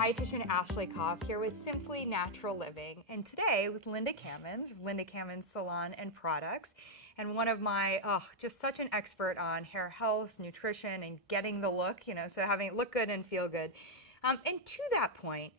dietitian Ashley Koff here with Simply Natural Living, and today with Linda Kammins, Linda Kammins Salon and Products, and one of my, just such an expert on hair health, nutrition, and getting the look, you know, so having it look good and feel good. And to that point,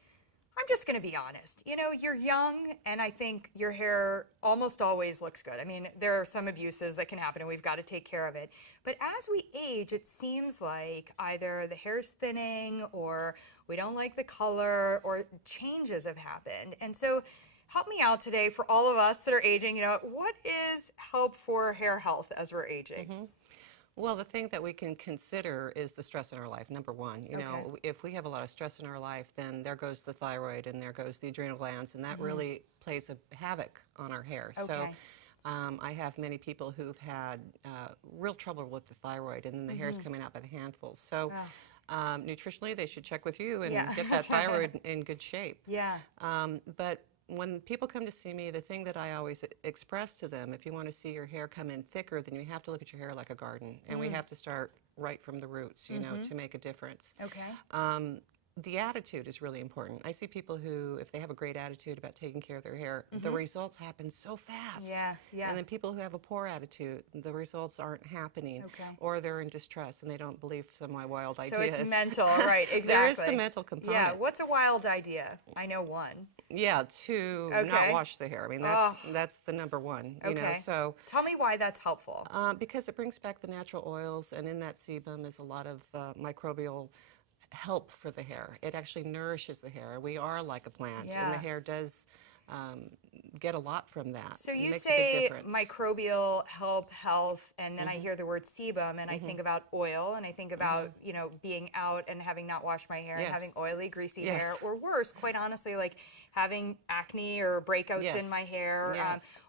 I'm just going to be honest. You know, you're young, and I think your hair almost always looks good. I mean, there are some abuses that can happen, and we've got to take care of it. But as we age, it seems like either the hair's thinning, or we don't like the color, or changes have happened. And so, help me out today for all of us that are aging. You know, what is help for hair health as we're aging? Mm-hmm. Well, the thing that we can consider is the stress in our life, number one. You know, if we have a lot of stress in our life, then there goes the thyroid and there goes the adrenal glands, and that really plays a havoc on our hair. So I have many people who've had real trouble with the thyroid, and then the hair's coming out by the handfuls. So nutritionally, they should check with you and get that thyroid in good shape. But when people come to see me, the thing that I always express to them, if you want to see your hair come in thicker, then you have to look at your hair like a garden. And we have to start right from the roots, you know, to make a difference. The attitude is really important. I see people who, if they have a great attitude about taking care of their hair, the results happen so fast. And then people who have a poor attitude, the results aren't happening. Or they're in distress and they don't believe some of my wild ideas. So it's mental, right, exactly. There is the mental component. Yeah, what's a wild idea? I know one. Yeah, to not wash the hair. I mean, that's the number one, you know, so. Tell me why that's helpful. Because it brings back the natural oils, and in that sebum is a lot of microbial help for the hair. It actually nourishes the hair. We are like a plant, and the hair does get a lot from that. So you say microbial help, health, and then I hear the word sebum, and I think about oil, and I think about, you know, being out and having not washed my hair and having oily, greasy hair, or worse, quite honestly, like having acne or breakouts in my hair,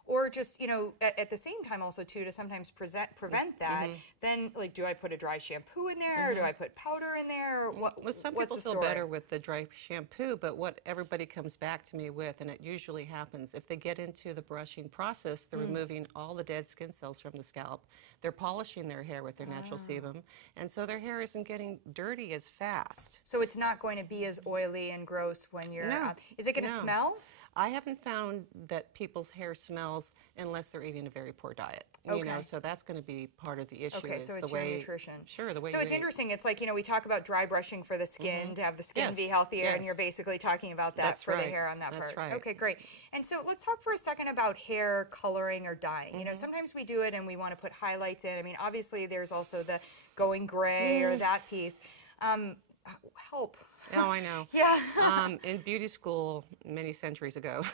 or just, you know, at the same time also too, to sometimes prevent that, then like, do I put a dry shampoo in there, or do I put powder in there? Well, some people feel better with the dry shampoo, but what everybody comes back to me with, and it usually happens, if they get into the brushing process, they're removing all the dead skin cells from the scalp, they're polishing their hair with their natural sebum, and so their hair isn't getting dirty as fast. So it's not going to be as oily and gross when you're out. Is it going to smell? I haven't found that people's hair smells unless they're eating a very poor diet. You know, so that's going to be part of the issue. Okay, so it's your nutrition. Sure, the way so you it's interesting. It's like, you know, we talk about dry brushing for the skin to have the skin be healthier, and you're basically talking about that for the hair on that part. Right. Okay, great. And so let's talk for a second about hair coloring or dyeing. You know, sometimes we do it and we want to put highlights in. I mean, obviously there's also the going gray or that piece. Help. Oh, I know. In beauty school many centuries ago,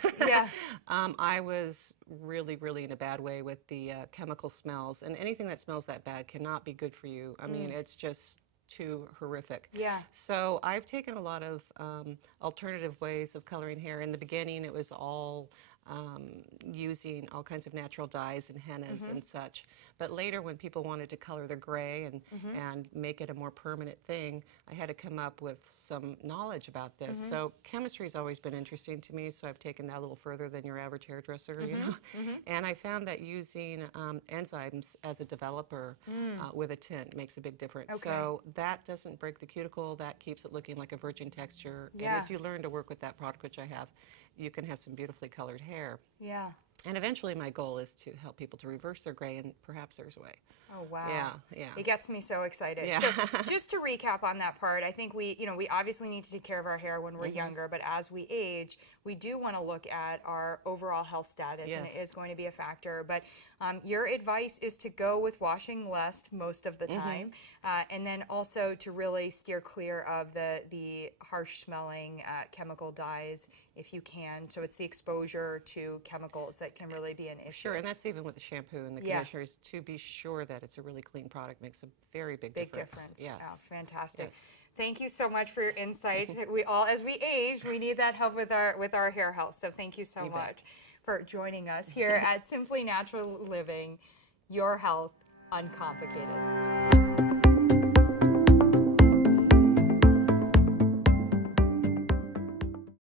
I was really, really in a bad way with the chemical smells, and anything that smells that bad cannot be good for you. I mean, it's just too horrific. So I've taken a lot of alternative ways of coloring hair. In the beginning, it was all using all kinds of natural dyes and hennas and such. But later, when people wanted to color their gray and make it a more permanent thing, I had to come up with some knowledge about this. So chemistry has always been interesting to me, so I've taken that a little further than your average hairdresser, you know. And I found that using enzymes as a developer with a tint makes a big difference. So that doesn't break the cuticle, that keeps it looking like a virgin texture. And if you learn to work with that product, which I have, you can have some beautifully colored hair. And eventually my goal is to help people to reverse their gray, and perhaps there's a way. Oh, wow. It gets me so excited. So just to recap on that part, I think we obviously need to take care of our hair when we're younger, but as we age, we do want to look at our overall health status, and it is going to be a factor. But your advice is to go with washing less most of the time, and then also to really steer clear of the harsh smelling chemical dyes if you can. So it's the exposure to chemicals that can really be an issue. Sure, and that's even with the shampoo and the conditioners, to be sure that it's a really clean product makes a very big difference. Yes. Oh, fantastic. Thank you so much for your insight. We all, as we age, we need that help with our hair health. So thank you so much for joining us here at Simply Natural Living, your health uncomplicated.